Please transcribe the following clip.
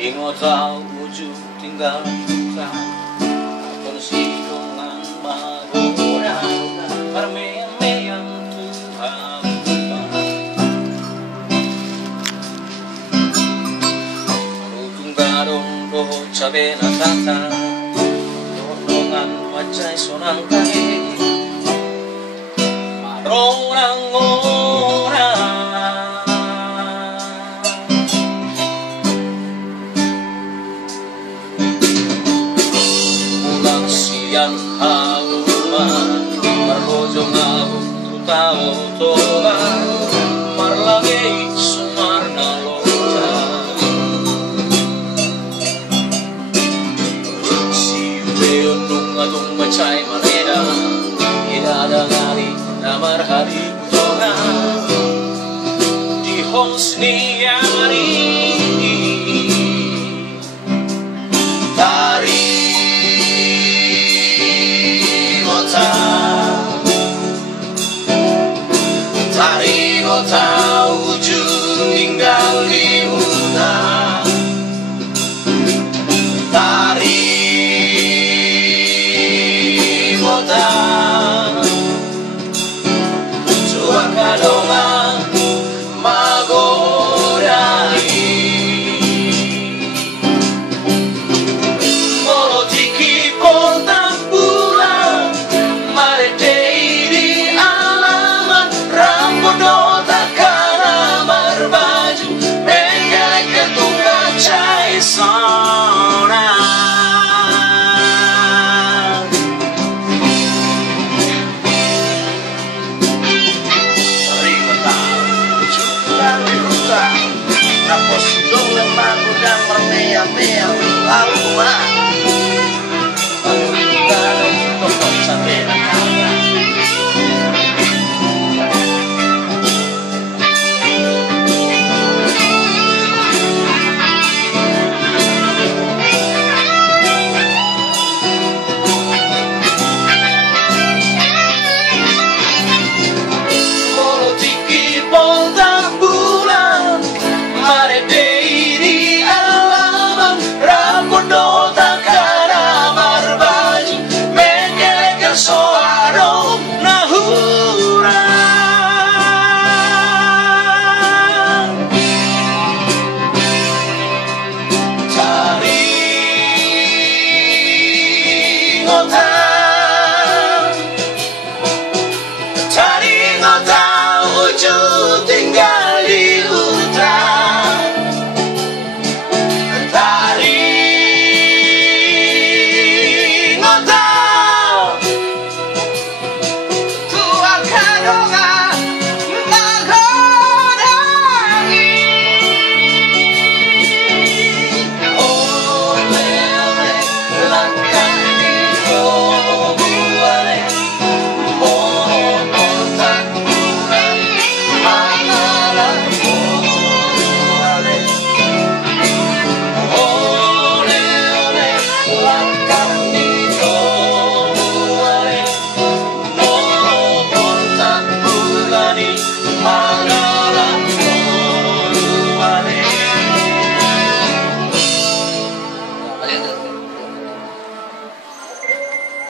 Ingo tahu wujud tinggal di hutan, persidongan magoda, permaian Tuhan Lutung garong roh cabe natata, donongan wajah sonang kahe, marorang yang hauman marlojong aku tahu toba marlagi sumarna loja si beunung adung macai maneda ida dangari namar hari kutonga di hosni yari tahu ujung tinggal di hutan, tari kota cuak kadongan magodai molotiki pontang bulan maretei di alaman rambodo sona ribetang cukup di hutan, kapos dong lemah dan mermea-mea lalu